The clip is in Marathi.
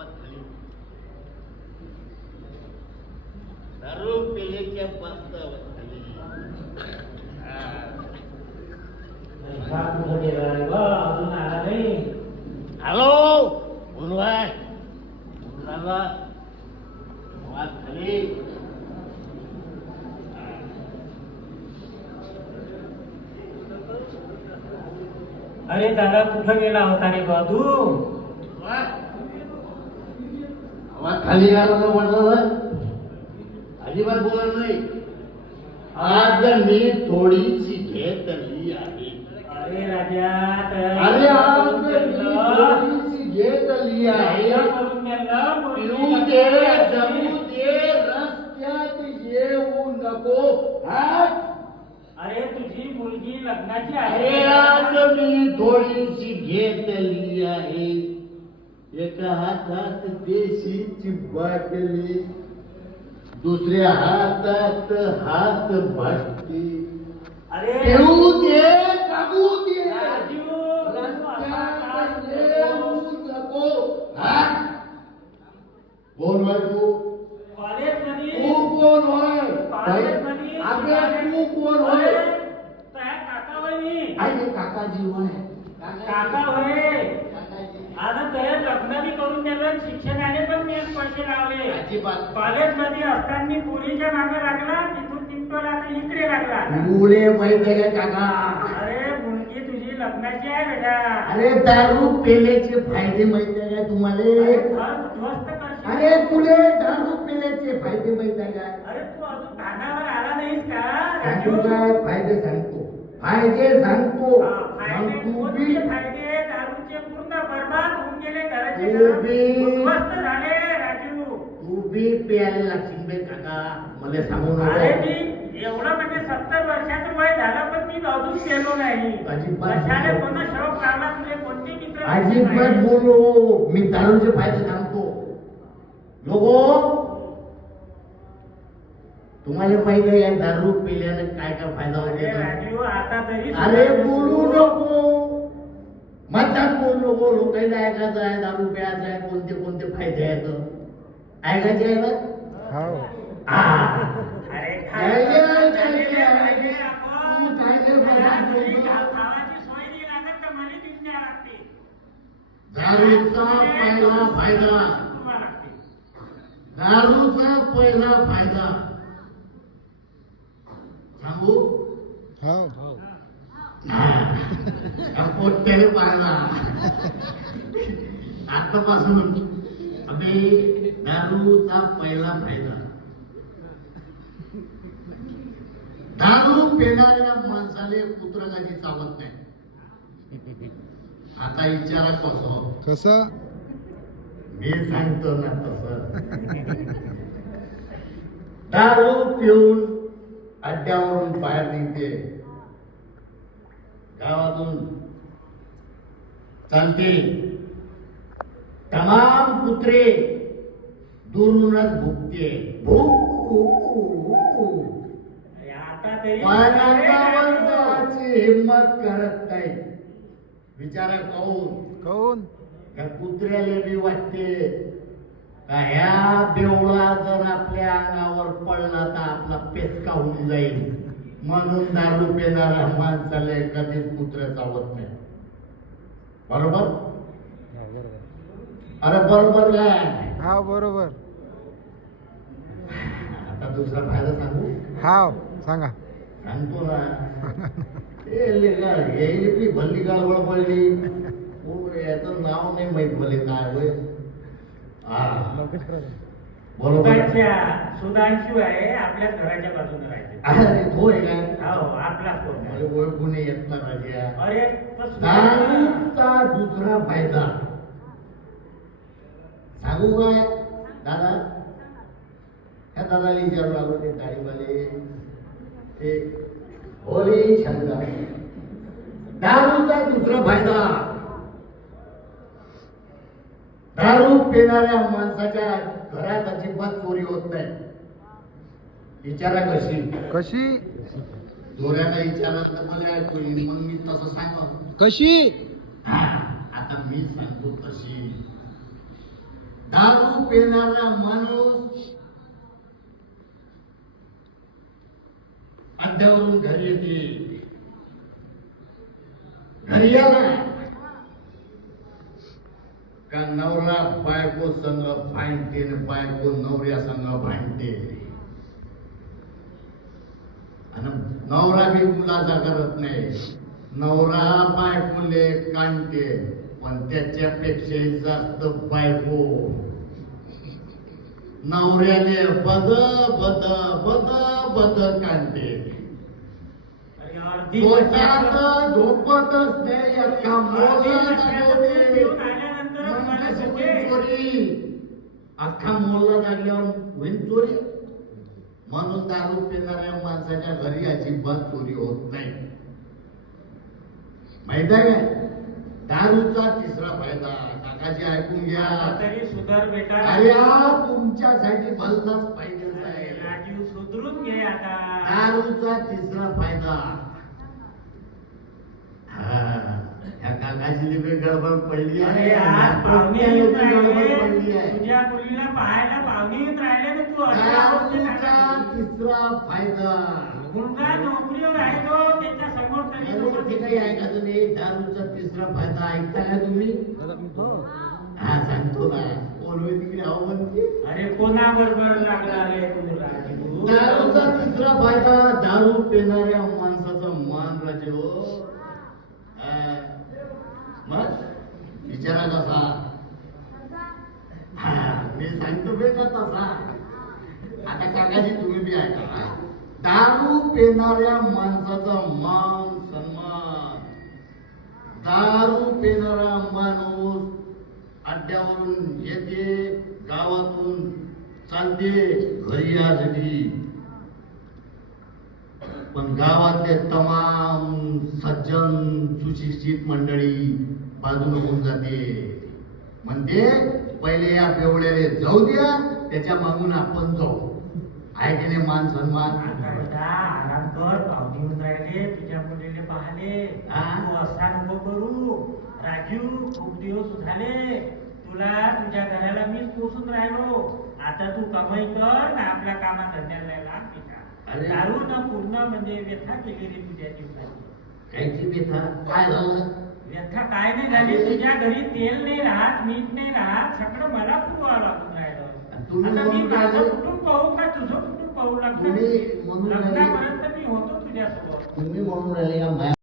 खाली दारू पेलेच्या पास्तावर खाली अजून आला नाही. हॅलो बोलवाय खाली अरे दादा कुठं गेला होता रे बाबू? खाली आला म्हणलं अजिबात बोलत नाही. आज मी थोडीशी घेतली आहे. अरे राजा अरे आज मी थोडीशी घेतली आहे. पिऊ दे जमू दे रस्त्यात येऊ नको. अरे तुझी मुलगी लग्नाची अरे आहे. आज मी थोडीशी घेतली आहे. एका हातात देशीची बाटली दुसऱ्या हातात हात भाटली. अरे पिऊ दे जगू दे राजू, रस्त्यात येऊ नको. कोण होय तू? कॉलेजमध्ये तू कोण होय? कॉलेजमध्ये अगे तू कोण होय? त्या काका होय मी. अरे काकाजी होय. काका होय. आता त्याला लग्न बी करून दिलं. शिक्षणाने पण मी पैसे लावले. अजिबात कॉलेजमध्ये असताना पुरीच्या मागे लागला. तिथून तिथपर्यंत आता इकडे लागला. मुले माहिती आहे काका? अरे मुलगी तुझी लग्नाची आहे बेटा. अरे दारू पेल्याचे फायदे माहिती आहे का तुम्हाला? घर उद्ध्वस्त करशील. अरे तुले दारू पेल्याचे फायदे माहिती आहे का? अरे तू अजून कानावर आला नाहीस का सांगू राजू? काय फायदे सांगतो. फायदे सांगतो. फायदे मग तू कोणते बी फायदे? दारूचे पूर्ण बर्बाद होऊन गेले. घराचे तू घर बी- उद्ध्वस्त झाले राजू. तू बी प्यायला लागशील बे काका. मला सांगू अरे नको. मी एवढं म्हणजे 70 वर्षाचं वय झालं पण मी अजून गेलो नाही. अजिबात कशाने नको. कोणा शौक लागला तुझे कोणते मित्र अजिबात बोलो. मी दारूचे फायदे सांगतो. लोगो तुम्हाला माहिती आहे या दारू पिल्याने काय काय फायदा अरे होतो? राजू आता तरी अरे बोलू नको. मध्यात बोलू नको. लोकांना ऐकायचं आहे दारू प्यायचं आहे. कोणते कोणते फायदे आहेत ऐकायचे आहे ना? अरे खायचे आहे, खायचे आहे. खायचे तू खायचे बघा, घरी बोलतो. खावाची सोय नाही लागत तर मला देऊन द्यावं लागते. दारूचा पहिला फायदा. तुम्हाला लागते. दारूचा पहिला फायदा सांगू? पोट्याने पाहिला. आतापासून आम्ही दारूचा पहिला फायदा. दारू पिणाऱ्या माणसाले कुत्रगाची चावत नाही. आता विचारा कसं? मी सांगतो ना तसं. दारू पिऊन अड्ड्यावरून बाहेर निघते. गावातून चालते. तमाम कुत्रे दूरूनच भुकते. अरे आता तरी पाण्यावर जायची हिम्मत करत नाही. विचारा काऊन? त्या कुत्र्याला बी वाटते का ह्या बेवळा जर आपल्या अंगावर पडला तर आपला पेचका होऊन जाईल. म्हणून दारू पिणाऱ्या माणसाला कधीच कुत्र्या चावत नाही. बरोबर? अरे बरोबर काय? बरोबर. आता दुसरा फायदा सांगू? सांगा. सांगतो ना. हे बी भल्ली गालवड पडली. याचं नाव नाही माहित भले काय होय. बरोबर. सुधांशू आहे आपल्याच घराच्या बाजूने राहायचे. अरे होय काय? हो आपला फोन. मला ओळखून येत ना राजा. अरे दारूचा दुसरा फायदा सांगू काय दादा? त्या दादाला विचारू लागलो ते दाढीवाले ते होली शंका. दारूचा दुसरा फायदा दारू पिणाऱ्या माणसाच्या घरात अजिबात चोरी होत नाही. विचारा कशी? चोऱ्याला विचारा तर मला ऐकू येईल. मग मी तसं सांग. कशी? आता मी सांगतो कशी. पिणारा माणूस अड्ड्यावरून घरी येते. घरी आला का नवरा बायको संग भांडते न बायको नवऱ्या संग भांडते आणि नवरा बी मुलाचा करत नाही. नवरा बायकोले कांडते पण त्याच्यापेक्षा जास्त बायको नवऱ्याने बद बद बद बद कांडते. स्वतः झोपतच नाही. अख्खा मोहल्ला जागवते. चोरी अख्खा मोहल्ला जागल्यावर होईल चोरी. म्हणून दारू पिणाऱ्या माणसाच्या घरी अजिबात चोरी होत नाही. माहित आहे काय? दारूचा तिसरा फायदा काकाजी ऐकून घ्या. तरी सुधार बेटा. अरे तुमच्यासाठी भलताच पाहिजे आहे. राजीव सुधरून घे आता. दारूचा तिसरा फायदा. ह्या काकाची गडबड पडली आहे. आज पाहुणे येऊन गडबड पडली राहिले. आहे. तुझ्या मुलीला पाहायला पाहुणे येऊन राहिले तर तू दारूचा तिसरा फायदा. मुलगा नोकरीवर आहे तो त्याच्या समोर तरी ठीक आहे. ऐका तुम्ही दारूचा तिसरा फायदा ऐकता का तुम्ही? हा सांगतो ना. बोलवे तिकडे हवं म्हणते. अरे कोणाबरोबर लागला रे तू राजीव? दारूचा तिसरा फायदा दारू पिणाऱ्या माणसाचा मान राजे हो. मग विचारा कसा? मी सांगतो बेटा तसा. आता काकाजी तुम्ही बी ऐका. दारू पिणाऱ्या माणसाचा मान सन्मान. दारू पिणारा माणूस अड्ड्यावरून येते, गावातून चालते घरी यासाठी. पण गावातले तमाम सज्जन सुशिक्षित मंडळी बाजूला होऊन जाते. म्हणते पहिले या बेवड्याले जाऊ द्या, त्याच्या मागून आपण जाऊ. आहे की नाही मान सन्मान? आराम कर. पाहुणे येऊन राहिले तुझ्या मुलीने पाहिले. तू असा नको करू राजीव. खूप दिवस झाले तुला तुझ्या घराला मीच पोसून राहिलो. आता तू कमाई कर ना आपल्या कामात धंद्याला लाग. दारू न पूर्ण म्हणजे व्यथा केली रे तुझ्या जीवनाची. कायची व्यथा? काय झालं? व्यथा काय नाही झाली. तुझ्या घरी तेल नाही राहत, मीठ नाही राहत. सगळं मला पुरवावं लागून राहिलं. आता मी माझं कुटुंब पाहू का तुझं कुटुंब पाहू लागतं? लग्नापर्यंत मी होतो तुझ्यासोबत. तुम्ही म्हणून राहिले